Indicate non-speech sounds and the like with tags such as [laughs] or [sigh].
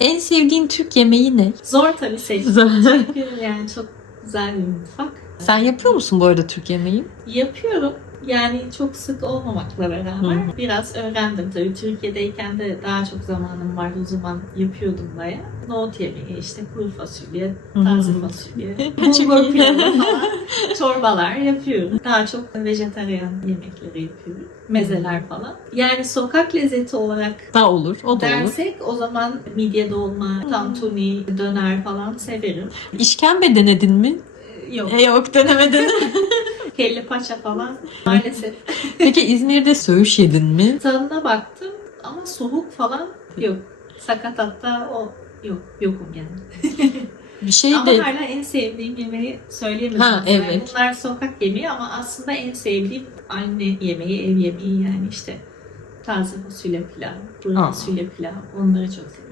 En sevdiğin Türk yemeği ne? Zor tabii seçmek. Çünkü yani çok güzel bir mutfak. Sen yapıyor musun bu arada Türk yemeği? Yapıyorum. Yani çok sık olmamakla beraber Hı. biraz öğrendim tabii. Türkiye'deyken de daha çok zamanım vardı o zaman yapıyordum baya. Nohut yemeği, işte kuru fasulye, taze fasulye, [laughs] bulgur pilavı falan çorbalar yapıyorum. Daha çok vejetaryen yemekleri yapıyorum. Mezeler falan. Yani sokak lezzeti olarak Da olur, o da olur. dersek o zaman midye dolma, tantuni, döner falan severim. İşkembe denedin mi? Yok, E, yok denemedin. [laughs] kelle paça falan maalesef. Peki İzmir'de söğüş yedin mi? Tadına baktım ama soğuk falan yok. Sakatatta o yok. Yokum yani. [laughs] Bir şey ama de hala en sevdiğim yemeği söyleyemezdim. Ha, Yani evet. bunlar sokak yemeği ama aslında en sevdiğim anne yemeği, ev yemeği yani işte taze fasulye pilav, Aa. fasulye pilav onları çok seviyorum.